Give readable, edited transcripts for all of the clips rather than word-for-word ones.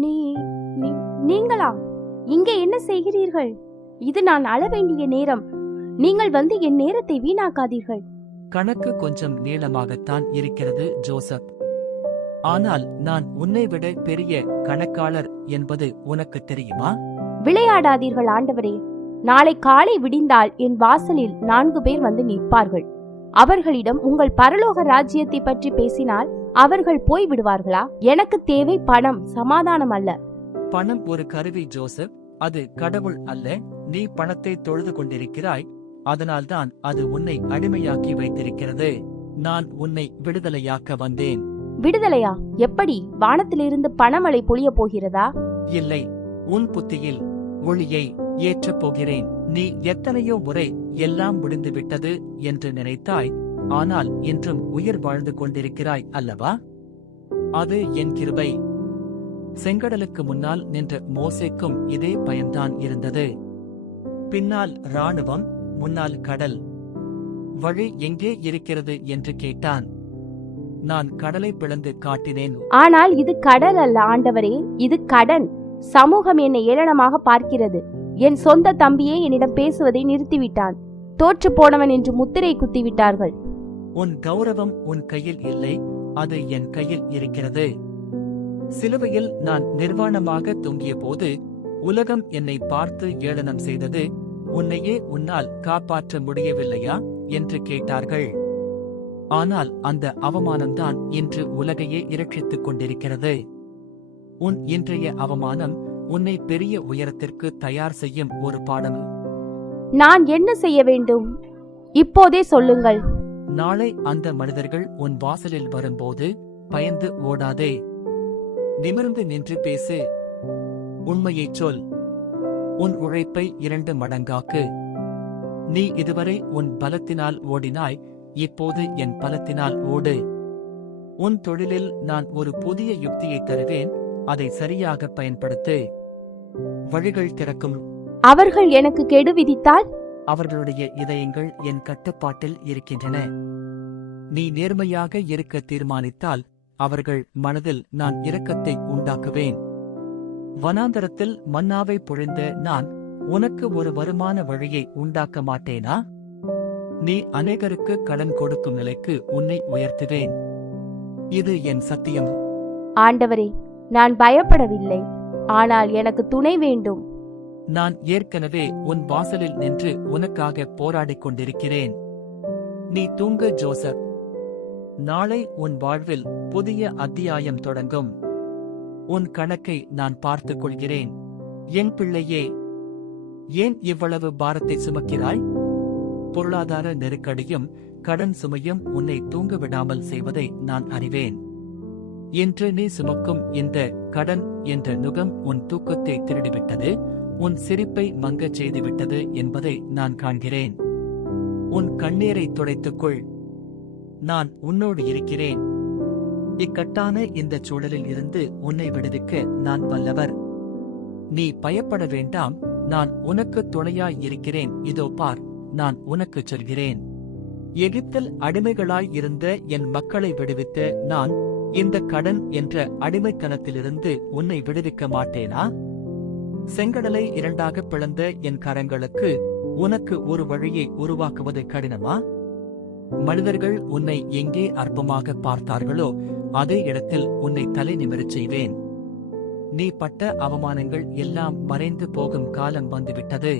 நீ நீ- நீங்களா இங்கே என்ன செய்கிறீர்கள்? இது நான் அழ வேண்டிய நேரம். நீங்கள் வந்து என் நேரத்தை வீணாக்காதீர்கள். கணக்கு கொஞ்சம் நீளமாகத்தான் இருக்கிறது ஜோசப். ஆனால் நான் உன்னை விட பெரிய கணக்காளர் என்பது உனக்கு தெரியுமா? விளையாடாதீர்கள் ஆண்டவரே. நாளை காலை விடிந்தால் என் வாசலில் 4 பேர் வந்து நிற்பார்கள். அவர்களிடம் உங்கள் பரலோக ராஜ்யத்தை பற்றி பேசினால் அவர்கள் போய் விடுவார்களா? எனக்கு தேவை பணம், சமாதானம் அல்ல. பணம் ஒரு கருவி ஜோசப், அது கடவுள் அல்ல. நீ பணத்தை தொழுது கொண்டிருக்கிறாய், அதனால்தான் அது உன்னை அடிமையாக்கி வைத்திருக்கிறது. நான் உன்னை விடுதலையாக்க வந்தேன். விடுதலையா? எப்படி? வானத்திலிருந்து பணமழை பொழிய போகிறதா? இல்லை, உன் புத்தியில் ஒளியை ஏற்றப் போகிறேன். நீ எத்தனையோ முறை எல்லாம் முடிந்து விட்டது என்று நினைத்தாய், ஆனால் இன்றும் உயிர் வாழ்ந்து கொண்டிருக்கிறாய் அல்லவா? அது என் கிருபை. செங்கடலுக்கு முன்னால் நின்ற மோசேக்கும் இதே பயன்தான் இருந்தது. பின்னால் இராணுவம், முன்னால் கடல். வழி எங்கே இருக்கிறது என்று கேட்டான். நான் கடலை பிளந்து காட்டினேன். ஆனால் இது கடல் அல்ல ஆண்டவரே, இது கடன். சமூகம் என்னை ஏளனமாக பார்க்கிறது. என் சொந்த தம்பியே என்னிடம் பேசுவதை நிறுத்திவிட்டான். தோற்று போனவன் என்று முத்திரை குத்திவிட்டார்கள். உன் கௌரவம் உன் கையில் இல்லை, அது என் கையில் இருக்கிறது. சிலுவையில் நான் நிர்வாணமாக தொங்கிய போது உலகம் என்னை பார்த்து ஏளனம் செய்தது. உன்னையே உன்னால் காப்பாற்ற முடியவில்லையா என்று கேட்டார்கள். ஆனால் அந்த அவமானம்தான் இன்று உலகையே இரட்சித்துக் கொண்டிருக்கிறது. உன் இன்றைய அவமானம் உன்னை பெரிய உயரத்திற்கு தயார் செய்யும் ஒரு பாடம். நான் என்ன செய்ய வேண்டும்? இப்போதே சொல்லுங்கள். நாளை அந்த மனிதர்கள் உன் வாசலில் வரும்போது பயந்து ஓடாதே. நிமிர்ந்து நின்று பேசு. உண்மையைச் சொல். உன் உழைப்பை 2 மடங்காக்கு. நீ இதுவரை உன் பலத்தினால் ஓடினாய், இப்போது என் பலத்தினால் ஓடு. உன் தொழிலில் நான் ஒரு புதிய யுக்தியை தருவேன், அதை சரியாக பயன்படுத்து. வழிகள் திறக்கும். அவர்கள் எனக்கு கெடு விதித்தால்? அவர்களுடைய இதயங்கள் என் கட்டுப்பாட்டில் இருக்கின்றன. நீ நேர்மையாக இருக்க தீர்மானித்தால் அவர்கள் மனதில் நான் இரக்கத்தை உண்டாக்குவேன். வனாந்தரத்தில் மன்னாவை பொழிந்த நான் உனக்கு ஒரு வருமான வழியை உண்டாக்க மாட்டேனா? நீ அநேகருக்கு கடன் கொடுக்கும் நிலைக்கு உன்னை உயர்த்துவேன். இது என் சத்தியம். ஆண்டவரே, நான் பயப்படவில்லை, ஆனால் எனக்கு துணை வேண்டும். நான் ஏற்கனவே உன் வாசலில் நின்று உனக்காக போராடிக் கொண்டிருக்கிறேன். நீ தூங்கு ஜோசப். நாளை உன் வாழ்வில் புதிய அத்தியாயம் தொடங்கும். உன் கணக்கை நான் பார்த்துக் கொள்கிறேன். என் பிள்ளையே, ஏன் இவ்வளவு பாரத்தை சுமக்கிறாய்? பொருளாதார நெருக்கடியும் கடன் சுமையும் உன்னை தூங்க விடாமல் செய்வதை நான் அறிவேன். இன்று நீ சுமக்கும் இந்த கடன் என்ற நுகம் உன் தூக்கத்தை திருடிவிட்டது, உன் சிரிப்பை மங்கச் செய்துவிட்டது என்பதை நான் காண்கிறேன். உன் கண்ணீரை துடைத்துக்கொள். நான் உன்னோடு இருக்கிறேன். இக்கட்டான இந்த சூழலில் இருந்து உன்னை விடுவிக்க நான் வல்லவர். நீ பயப்பட வேண்டாம், நான் உனக்கு துணையாய் இருக்கிறேன். இதோ பார், நான் உனக்குச் சொல்கிறேன். எகிப்தில் அடிமைகளாய் இருந்த என் மக்களை விடுவித்த நான் இந்த கடன் என்ற அடிமைத்தனத்திலிருந்து உன்னை விடுவிக்க மாட்டேனா? செங்கடலை 2ஆக பிளந்த என் கரங்களுக்கு உனக்கு ஒரு வழியை உருவாக்குவது கடினமா? மனிதர்கள் உன்னை எங்கே அற்பமாக பார்த்தார்களோ அதே இடத்தில் உன்னை தலை நிமிரச் செய்வேன். நீ பட்ட அவமானங்கள் எல்லாம் மறைந்து போகும் காலம் வந்துவிட்டது.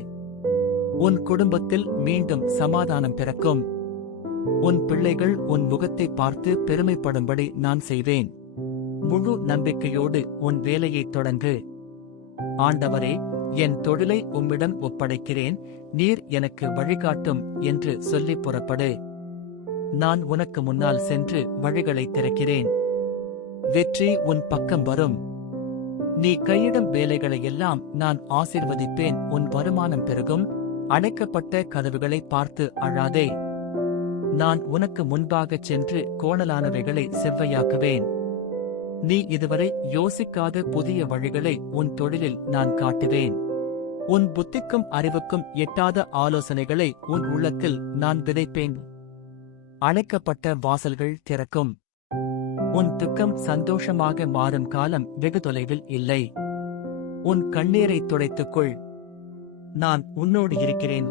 உன் குடும்பத்தில் மீண்டும் சமாதானம் பிறக்கும். உன் பிள்ளைகள் உன் முகத்தை பார்த்து பெருமைப்படும்படி நான் செய்வேன். முழு நம்பிக்கையோடு உன் வேலையை தொடங்கு. ஆண்டவரே, என் தொழிலை உம்மிடம் ஒப்படைக்கிறேன், நீர் எனக்கு வழிகாட்டும் என்று சொல்லி புறப்படு. நான் உனக்கு முன்னால் சென்று வழிகளை திறக்கிறேன். வெற்றி உன் பக்கம் வரும். நீ கையிடும் வேலைகளையெல்லாம் நான் ஆசீர்வதிப்பேன். உன் வருமானம் பெருகும். அடைக்கப்பட்ட கதவுகளை பார்த்து அழாதே. நான் உனக்கு முன்பாகச் சென்று கோணலானவைகளை செவ்வையாக்குவேன். நீ இதுவரை யோசிக்காத புதிய வழிகளை உன் தொழிலில் நான் காட்டுவேன். உன் புத்திக்கும் அறிவுக்கும் எட்டாத ஆலோசனைகளை உன் உள்ளத்தில் நான் விதைப்பேன். அணைக்கப்பட்ட வாசல்கள் திறக்கும். உன் துக்கம் சந்தோஷமாக மாறும் காலம் வெகு தொலைவில் இல்லை. உன் கண்ணீரை துடைத்துக்கொள். நான் உன்னோடு இருக்கிறேன்.